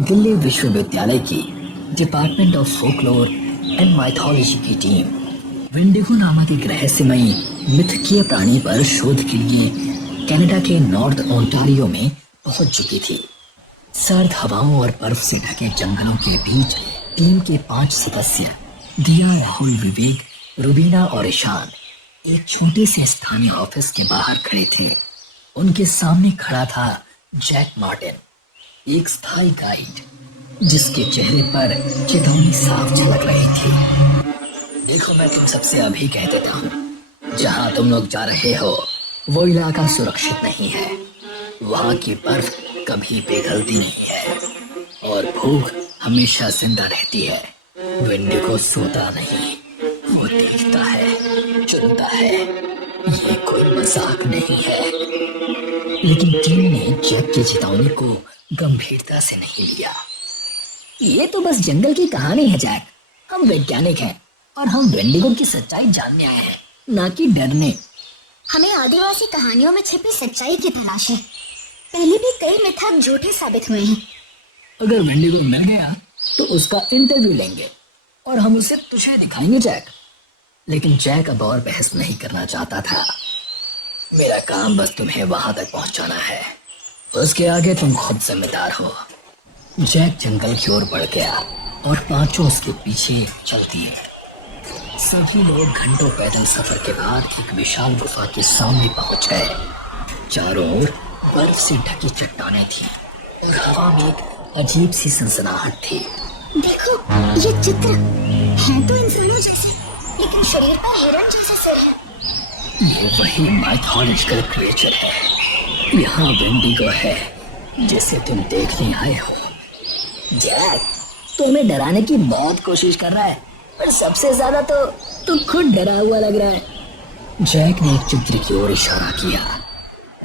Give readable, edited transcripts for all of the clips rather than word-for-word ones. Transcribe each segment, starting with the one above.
दिल्ली विश्वविद्यालय की department of folklore and mythology की टीम वेंडिगो नामक एक रहस्यमयी मिथकीय प्राणी पर शोध के लिए कनाडा के नॉर्थ ओंटारियो में पहुंच चुकी थी। सर्द हवाओं और बर्फ से ढके जंगलों के बीच टीम के 5 सदस्य दिया, राहुल, विवेक, रुबीना और ईशान एक छोटे से स्थानीय ऑफिस के बाहर खड़े थे। उनके सामने खड़ा था जैक मार्टिन, एक स्थायी गाइड जिसके चेहरे पर चेतावनी साफ झलक रही थी। देखो, मैं तुम सबसे अभी कह देता हूँ, जहाँ तुम लोग जा रहे हो वो इलाका सुरक्षित नहीं है। वहाँ की बर्फ कभी पिघलती नहीं है और भूख हमेशा जिंदा रहती है। वेंडिगो सोता नहीं, वो देखता है, चुनता है। ये कोई मजाक नहीं है। लेकिन टीम ने जैक की चेतावनी को गंभीरता से नहीं लिया। ये तो बस जंगल की कहानी है जैक। हम वैज्ञानिक हैं और हम वेंडिगो की सच्चाई जानने आए हैं, ना कि डरने। हमें आदिवासी कहानियों में छिपी सच्चाई की तलाश है। पहले भी कई मिथक झूठे साबित हुए हैं। अगर वेंडिगो मिल गया तो उसका इंटरव्यू लेंगे और हम उसे तुझे दिखाएंगे जैक। लेकिन जैक अब और बहस नहीं करना चाहता था। मेरा काम बस तुम्हें वहां तक पहुंचाना है, उसके आगे तुम खुद जिम्मेदार हो। जैक जंगल की ओर बढ़ गया और पांचों उसके पीछे चल दिए। सभी लोग घंटों पैदल सफर के बाद एक विशाल गुफा के सामने पहुंच गए। चारों ओर बर्फ से ढकी चट्टानें थी और हवा में एक अजीब सी सनसनाहट थी। देखो, ये चित्र है तो इंसानों जैसे, लेकिन शरीर पर हिरण जैसा सिर है। ये वही माइथोलॉजिकल क्रिएचर है। यहाँ वेंडिगो है जिसे तुम देखने आए हो। जैक, तुम्हें डराने की बहुत कोशिश कर रहा है, पर सबसे ज्यादा तो तू खुद डरा हुआ लग रहा है। जैक ने एक चित्र की ओर इशारा किया।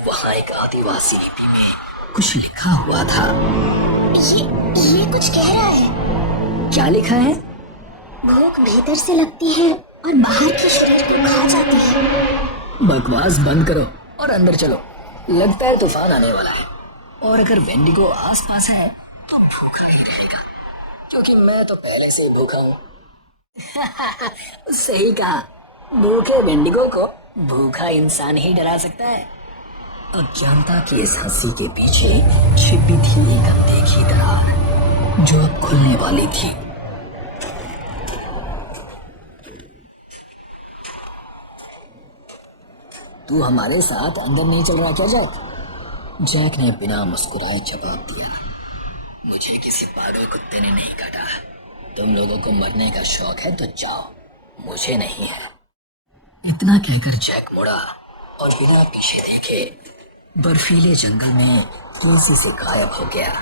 वहाँ एक आदिवासी लिपि में कुछ लिखा हुआ था। ये कुछ कह रहा है। क्या लिखा है? भूख भीतर से लगती है और बाहर के शरीर को खा जाती है। बकवास बंद करो और अंदर चलो। लगता है तूफान आने वाला है, और अगर वेंडिगो आसपास है तो भूखा नहीं रहेगा, क्योंकि मैं तो पहले से ही भूखा हूँ। सही कहा, भूखे वेंडिगो को भूखा इंसान ही डरा सकता है। अज्ञानता की इस हंसी के पीछे छिपी थी एक अनदेखी दरार जो अब खुलने वाली थी। तू हमारे साथ अंदर नहीं चल रहा क्या जैक? जैक ने बिना मुस्कुराए जवाब दिया। मुझे किसी पागल कुत्ते ने नहीं काटा। तुम लोगों को मरने का शौक है तो जाओ, मुझे नहीं है। इतना कहकर जैक मुड़ा और बिना पीछे देखे बर्फीले जंगल में तेजी से गायब हो गया।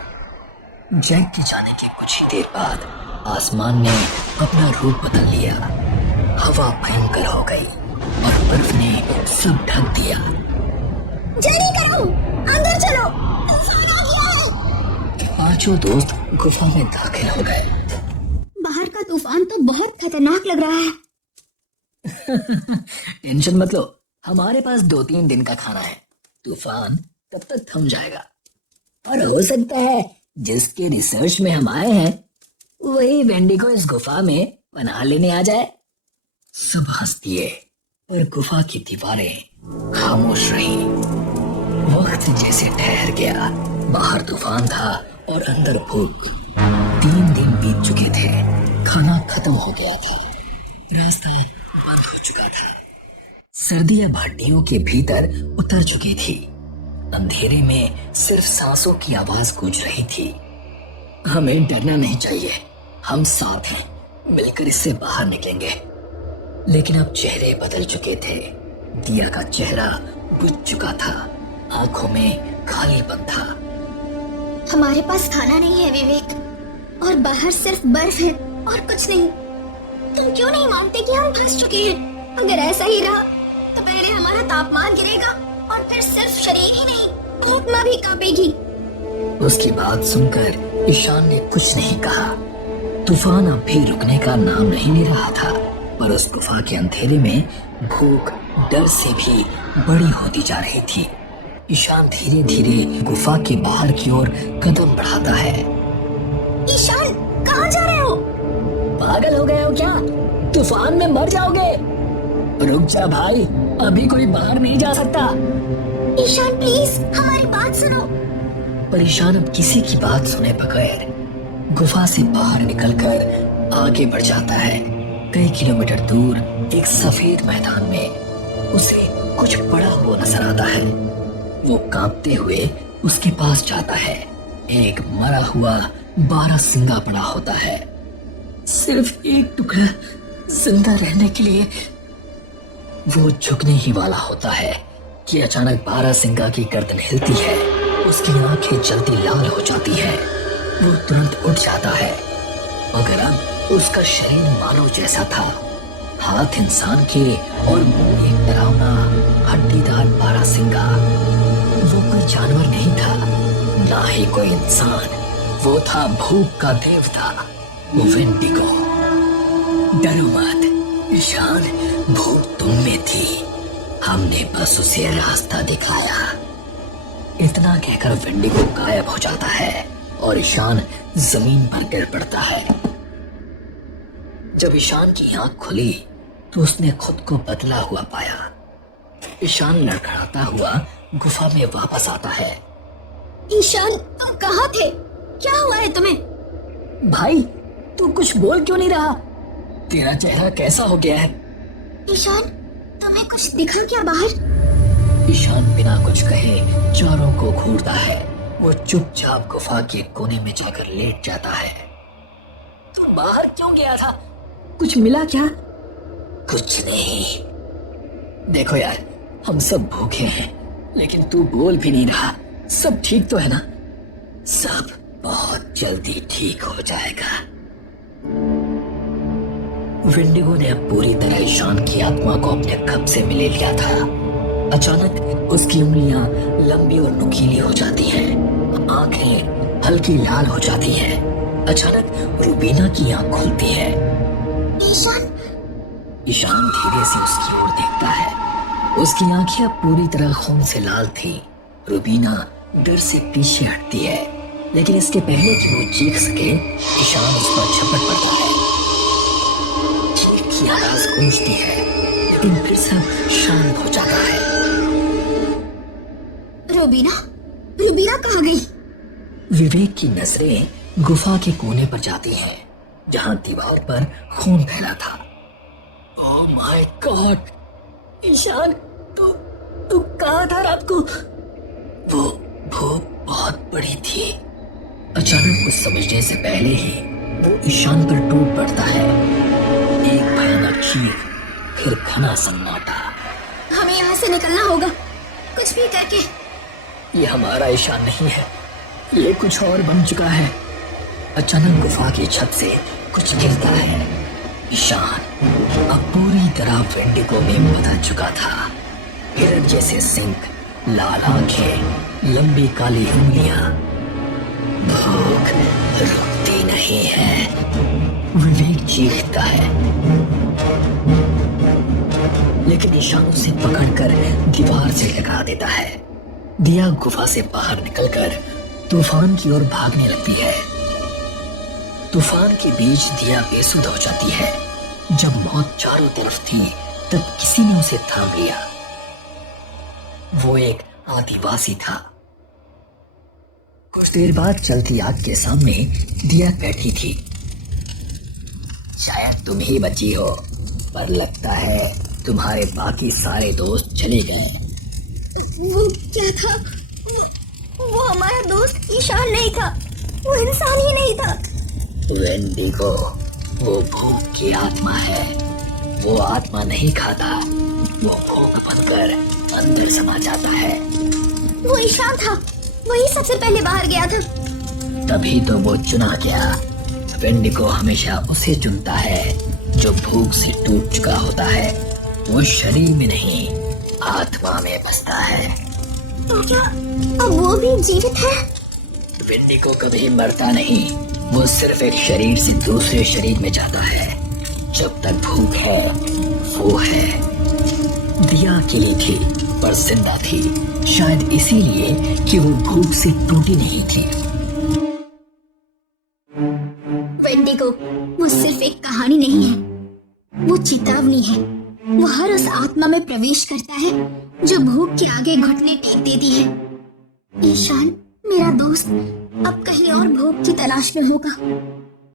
जैक के जाने के कुछ ही देर बाद आसमान ने अपना रूप बदल लिया। हवा भयंकर हो गई और बर्फ ने सब ढक दिया। जल्दी करो, अंदर चलो, तूफान आ गया है। पांचों दोस्त गुफा में दाखिल हो गए। बाहर का तूफान तो बहुत खतरनाक लग रहा है। टेंशन मत लो, हमारे पास 2-3 दिन का खाना है। तूफान तब तक थम जाएगा। और हो सकता है जिसके रिसर्च में हम आए हैं वही वेंडिगो इस गुफा में पनाह लेने आ जाए। सब हंस दिए, पर गुफा की दीवारें खामोश रही। वक्त जैसे ठहर गया। बाहर तूफान था और अंदर भूख। 3 दिन बीत चुके थे। खाना खत्म हो गया था, रास्ता बंद हो चुका था। सर्दियां भाटियों के भीतर उतर चुकी थी। अंधेरे में सिर्फ सांसों की आवाज गूंज रही थी। हमें डरना नहीं चाहिए, हम साथ हैं, मिलकर इससे बाहर निकलेंगे। लेकिन अब चेहरे बदल चुके थे। दिया का चेहरा बुझ चुका था, आंखों में खालीपन था। हमारे पास खाना नहीं है विवेक, और बाहर सिर्फ बर्फ है और कुछ नहीं। तुम क्यों नहीं मानते कि हम फंस चुके हैं? अगर ऐसा ही रहा तो पहले हमारा तापमान गिरेगा और फिर सिर्फ शरीर ही नहीं, आत्मा भी कांपेगी। उसकी बात सुनकर ईशान ने कुछ नहीं कहा। तूफान अब भी रुकने का नाम नहीं ले रहा था, पर उस गुफा के अंधेरे में भूख डर से भी बड़ी होती जा रही थी। ईशान धीरे धीरे गुफा के बाहर की ओर कदम बढ़ाता है। ईशान, कहाँ जा रहे हो? पागल हो गए हो क्या? तूफान में मर जाओगे। रुक जा भाई, अभी कोई बाहर नहीं जा सकता। ईशान प्लीज हमारी बात सुनो। पर ईशान अब किसी की बात सुने बगैर गुफा से बाहर निकलकर आगे बढ़ जाता है। कई किलोमीटर दूर एक सफेद मैदान में उसे कुछ पड़ा हुआ नजर आता है। वो कांपते हुए उसके पास जाता है। एक मरा हुआ 12 सिंगा पड़ा होता है, सिर्फ एक टुकड़ा जिंदा रहने के लिए। वो झुकने ही वाला होता है कि अचानक 12 सिंगा की गर्दन हिलती है। उसकी आंखें जल्दी लाल हो जाती है। वो तुरंत उठ जाता है, मगर अब उसका शरीर मानव जैसा था। हाथ इंसान के और मुंह एक डरावना हड्डीदार 12 सिंगा। वो कोई जानवर नहीं था, ना ही कोई इंसान। वो था भूख का देवता, वेंडिगो। डरो मत ईशान, भूख तुम में थी, हमने बस उसे रास्ता दिखाया। इतना कहकर वेंडिगो गायब हो जाता है और ईशान जमीन पर गिर पड़ता है। जब ईशान की आंख खुली तो उसने खुद को बदला हुआ पाया। ईशान लड़खड़ाता हुआ गुफा में वापस आता है। ईशान, तुम कहाँ थे? क्या हुआ है तुम्हें? भाई, तू कुछ बोल क्यों नहीं रहा? तेरा चेहरा कैसा हो गया है? ईशान, तुम्हें कुछ दिखा क्या बाहर? ईशान बिना कुछ कहे चारों को घूरता है। वो चुपचाप गुफा के कोने में जाकर लेट जाता है। तुम बाहर क्यों गया था? कुछ मिला क्या? कुछ नहीं। देखो यार, हम सब भूखे हैं, लेकिन तू बोल भी नहीं रहा। सब ठीक तो है ना? सब बहुत जल्दी ठीक हो जाएगा। वेंडिगो ने अब पूरी तरह ईशान की आत्मा को अपने कब्जे में ले लिया था। अचानक उसकी उंगलियां लंबी और नुकीली हो जाती हैं, आंखें हल्की लाल हो जाती हैं। अचानक रूबीना की आंख खुलती है। ईशान, ईशान धीरे से उसकी ओर देखता है। उसकी आंखें अब पूरी तरह खून से लाल थी। रूबीना डर से पीछे हटती है, लेकिन इसके पहले कि वो चीख सके, ईशान उस पर झपट पड़ता है। चीख की आवाज गूंजती है, लेकिन फिर सब शांत हो जाता है। रूबीना, रूबीना कहाँ गई? विवेक की नजरें गुफा के कोने पर जाती हैं, जहां दीवार पर खून फैला था। Oh my God! ईशान, तू कहाँ था रात को? वो भूख बहुत बड़ी थी। अचानक कुछ समझने से पहले ही वो ईशान पर टूट पड़ता है। एक भयानक चीख, फिर घना सन्नाटा। हमें यहाँ से निकलना होगा, कुछ भी करके। ये हमारा ईशान नहीं है, ये कुछ और बन चुका है। अचानक गुफा की छत से कुछ गिरता है। ईशान अब पूरी तरह वेंडिगो में बदल चुका था। हिरण जैसे सिंक, लाल आंखें, लंबी काली उंगलियां। भूख रुकती नहीं है। विवेक चीखता है, लेकिन ईशान उसे पकड़कर दीवार से लगा देता है। दिया गुफा से बाहर निकलकर तूफान की ओर भागने लगती है। तूफान के बीच दिया बेसुध हो जाती है। जब मौत चारों तरफ थी, तब किसी ने उसे थाम लिया। वो एक आदिवासी था। कुछ देर बाद चलती आग के सामने दिया बैठी थी। शायद तुम ही बची हो, पर लगता है तुम्हारे बाकी सारे दोस्त चले गए। वो क्या था? वो हमारा दोस्त ईशान नहीं था, वो इंसान ही नहीं था। वेंडिगो, वो भूख की आत्मा है। वो आत्मा नहीं खाता, वो भूख बनकर अंदर समा जाता है। वो ईशान था, वही सबसे पहले बाहर गया था। तभी तो वो चुना गया। वेंडिगो हमेशा उसे चुनता है जो भूख से टूट चुका होता है। वो शरीर में नहीं, आत्मा में बसता है। तो क्या अब वो भी जीवित है? वेंडिगो कभी मरता नहीं, वो सिर्फ एक शरीर से दूसरे शरीर में जाता है। जब तक भूख है, वो है। दिया अकेली थी, पर जिंदा थी, शायद इसीलिए कि वो भूख से टूटी नहीं थी। कहानी नहीं है, वो चेतावनी है। वो हर उस आत्मा में प्रवेश करता है जो भूख के आगे घुटने टेक देती है। ईशान, मेरा दोस्त, अब कहीं और भूख की तलाश में होगा।